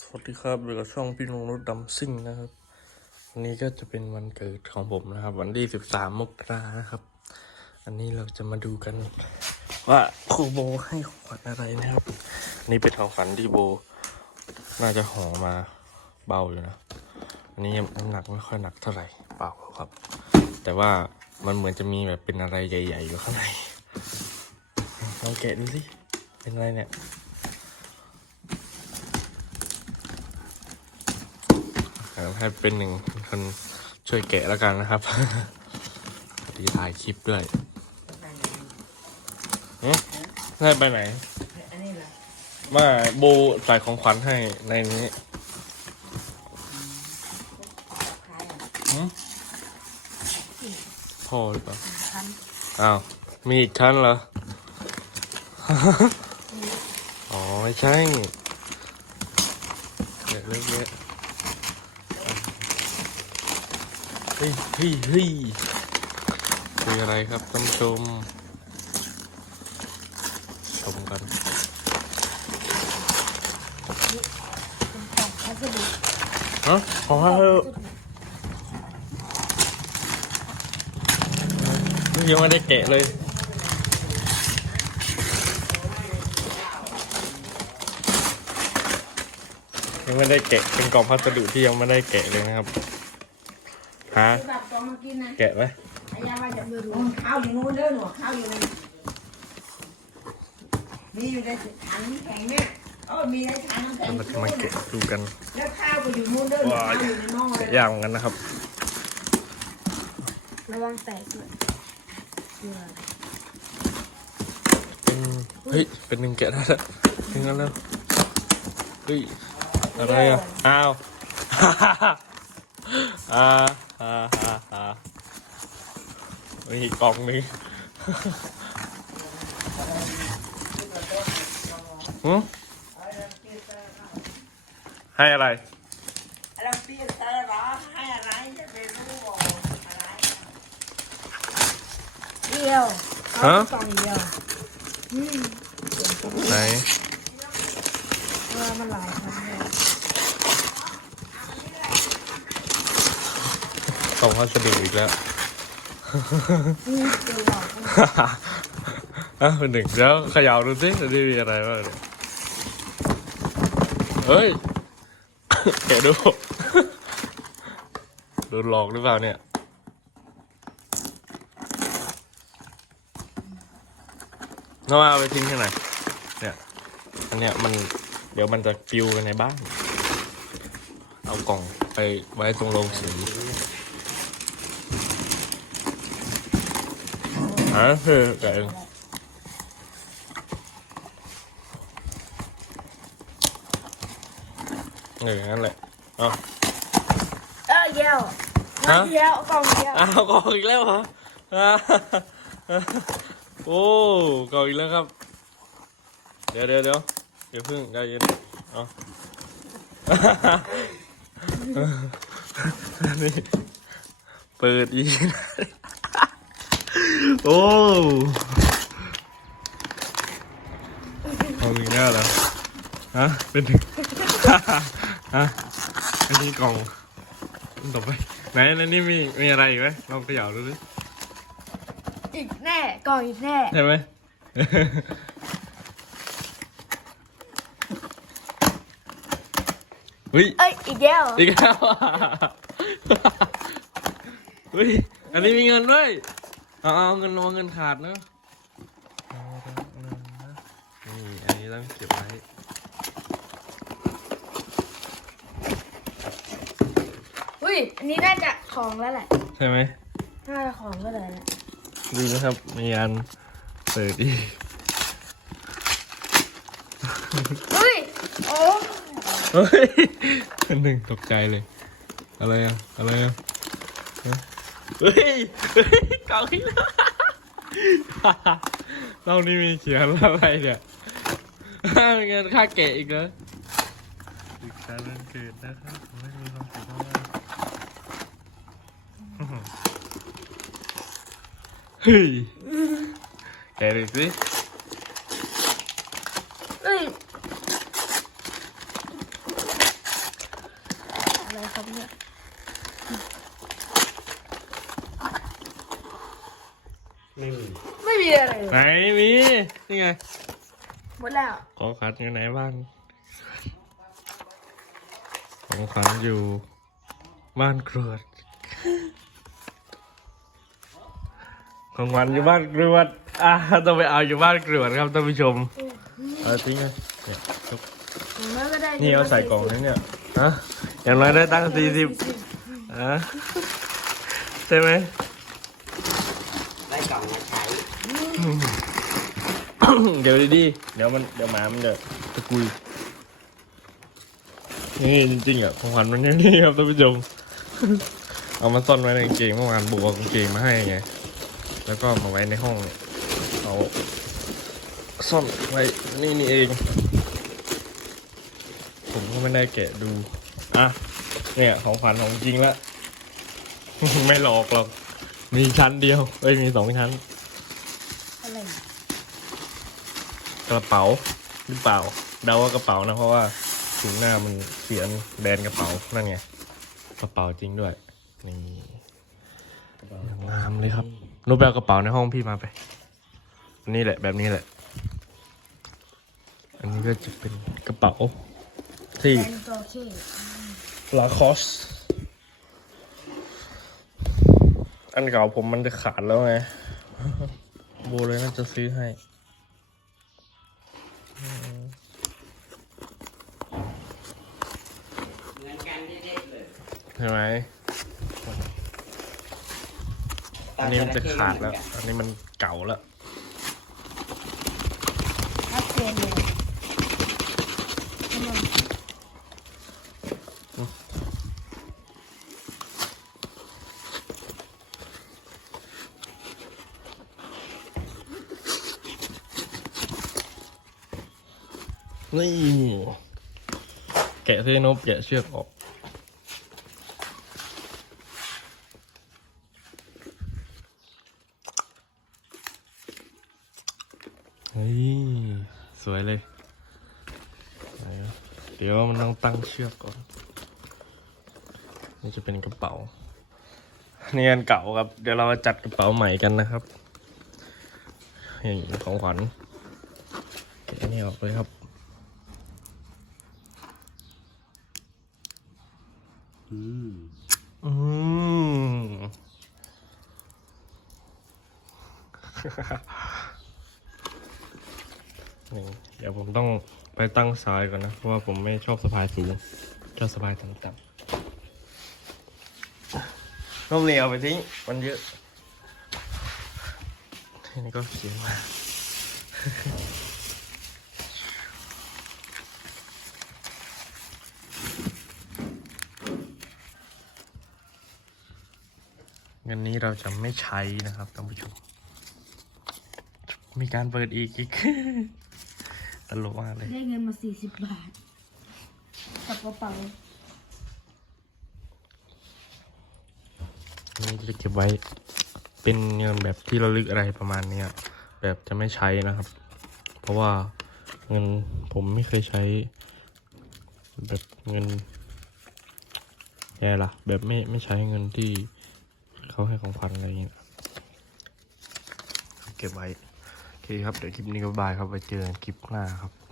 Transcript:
สวัสดีครับอยู่กับช่องพี่นงรถดำซิ่งนะครับ วันนี้ก็จะเป็นวันเกิดของผมนะครับ วันที่สิบสามมกรานะครับ อันนี้เราจะมาดูกัน ว่าครูโบให้ของขวัญอะไรนะครับนนี้เป็นของขวัญที่โบ น่าจะห่อมาเบาอยู่นะอันนี้น้ำหนักไม่ค่อยหนักเท่าไหร่เปล่าครับ แต่ว่ามันเหมือนจะมีแบบเป็นอะไรใหญ่ๆอยู่ข้างในลองแกะดูสิเป็นอะไรเนี่ย ดี๋ยวให้เป็นหนึ่งคนช่วยแกะแล้วกันนะครับพอดีถ่ายคลิปด้วยเอ๊ะได้ไปไหน อันนี้เหรอมาโบใส่ของขวัญให้ในนี้ขายอะหึพ่อหรือเปล่าพันอ้าว มีอีกชั้นเหรอ อ๋อ ไม่ใช่เยอะเยอะ เฮ้ยเฮ้ยเฮ้ยคืออะไรครับท่านผู้ชม ชมกันเป็นกล่องพัสดุฮะขอให้เถอะยังไม่ได้แกะเลย ยังไม่ได้แกะเป็นกล่องพัสดุที่ยังไม่ได้แกะเลยนะครับ ฮะแบบตอนมากินนะแกะไอายาว่าจะมือดูข้าวอยู่นู้นเด้อหนูข้าวอยู่ในมีอยู่ในถังน้ำแข็งเนี่ยเออมีในถังน้ำแข็งเราจะมาแกะดูกัน แล้วข้าวก็อยู่นู้นเด้อข้าวอยู่ในหม้อเลแกะยยากเหมือนกันนะครับ ระวังแตกด้วยเป็นเฮ้ยเป็นหนึ่งแกะได้แล้วถึงนั้นแล้วเฮ้ยอะไรอะอ้าวอ่า อ่าอ่าอ่ามีอีกกล่องหนึงหืมให้อะไร เราเปลี่ยนตลอดให้อะไรจะไปรู้อะไรเดียวฮะกล่องเดียวอืมไหนว่ามันหลายครั้ง ลยกล่องพัสดุอีกแล้วอืมเดี๋ยวหลอกอะเป็นหนึ่งเดี๋ยวเขย่าดูสิจะได้มีอะไรบ้างเนี่ยเฮ้ยแกะดูโดนหลอกหรือเปล่าเนี่ยน้องเอาไปทิ้งที่ไหนเนี่ยอันเนี้ยมันเดี๋ยวมันจะปิวกันในบ้าน เอากล่องไปไว้ตรงโรงสี อะคือแกะเองเออนั่นแหละเอาเออเดียวฮะเดียวกล่องเดียวอ้าวกองอีกแล้วเหรออ่าโอ้กองอีกแล้วครับ เดี๋ยวเดี๋ยวเดี๋ยวเดี๋ยวพึ่งใจเย็นเอานี่เปิดอีก โอ้กองอีกแล้วเหรอฮะเป็นถึง ฮะอันนี้กล่องอันต่อไปไหนในนี้มีมีอะไรอีกไหมลองเขย่าดูดิอีกแน่กล่องอีกแน่ใช่ไหม เฮ้ย เอ้ยอีกแล้วอีกแล้วอะ เฮ้ย อันนี้มีเงินด้วย เอาเอาเงินระวังเงินขาดนะเอาเอาเอานี่อันนี้ต้องเก็บไว้อุ้ยอันนี้น่าจะของแล้วแหละ ใช่ไหมน่าจะของก็เลยแหละดูนะครับมีอันเปิดอีกอุ้ย โอ้เฮ้ยอันหนึ่งตกใจเลย อะไรอะ อะไรอะฮะ เฮ้ยเฮ้ยเก่าอีกแล้วเรานี่มีเขียนอะไรเนี่ยมีเงินค่าเกะอีกเหรออีกการวันเกิดนะครับผมไม่มีความสุขมากเฮ้ยแกดูสิ เอ้ย ครับเนี่ย ไม่มีไม่มีอะไรเลยไหนมีนี่ไงหมดแล้วของขวัญอยู่ไหนบ้านของขวัญอยู่บ้านกรวดของขวัญอยู่บ้านกรวดอะต้องไปเอาอยู่บ้านกรวดครับท่านผู้ชมเอาทิ้งเลยเนี่ยยกอย่างน้อยก็ได้นี่เอาใส่กล่องนะเนี่ยฮะอย่างน้อยได้ตั้งสี่สิบอะใช่ไหม ได้กล่องมาใช้ เดี๋ยวดีๆเดี๋ยวมันเดี๋ยวหมามันจะตะกุย นี่จริงๆอะของขวัญมันเนี่ยนี่ครับท่านผู้ชม เอามาซ่อนไว้ในกางเกงเมื่อวานบุกเกางเกงมาให้ไง แล้วก็มาไว้ในห้องเอาซ่อนไว้นี่นี่เอง ผมก็ไม่ได้แกะดู อะ เนี่ยของขวัญของจริงละ ไม่หลอกหรอก มีชั้นเดียว เอ้ยมีสองชั้น อะไร กระเป๋าหรือเปล่า เดาว่ากระเป๋านะเพราะว่าถุงหน้ามันเขียนแบรนด์กระเป๋านั่นไงกระเป๋าจริงด้วยนี่งามเลยครับนุ๊กไปเอากระเป๋าในห้องพี่มาไปอันนี้แหละแบบนี้แหละ อันนี้ก็จะเป็นกระเป๋าที่ลาคอสอันเก่าผมมันจะขาดแล้วไง โบเลยน่าจะซื้อให้ ช่ไหมอันนี้มันจะขาดแล้ว อันนี้มันเก่าแล้วชัดเจนเลยนี่มันนี่แกะเส้นนบแกะเชือกออก ฮ้ยสวยเลย เดี๋ยวมันต้องตั้งเชือกก่อน นี่จะเป็นกระเป๋า นี่อันเก่าครับ เดี๋ยวเรามาจัดกระเป๋าใหม่กันนะครับนี่ของขวัญแกะนี่ออกเลยครับ อืม อืม นี่เดี๋ยวผมต้องไปตั้งสายก่อนนะ เพราะว่าผมไม่ชอบสะพายสูง ชอบสะพายต่ำๆร่มเหลียวไปทิ้งมันเยอะทีนี้ก็เขียนมาเงินนี้เราจะไม่ใช้นะครับท่านผู้ชม มีการเปิดอีกอีกต ลกมากเลย ได้เงินมาสี่สิบบาท กับกระเป๋านี่จะเก็บไว้เป็นเงินแบบที่ระลึกอะไรประมาณเนี้ยแบบจะไม่ใช้นะครับ เพราะว่าเงินผมไม่เคยใช้ แบบเงินแย่ล่ะ แบบไม่ไม่ใช้เงินที่เขาให้ของขวัญอะไรอย่างเงี้ยเก็บไว้โอ เคครับ เดี๋ยวคลิปนี้ก็บายครับไปเจอกันคลิปหน้าครับ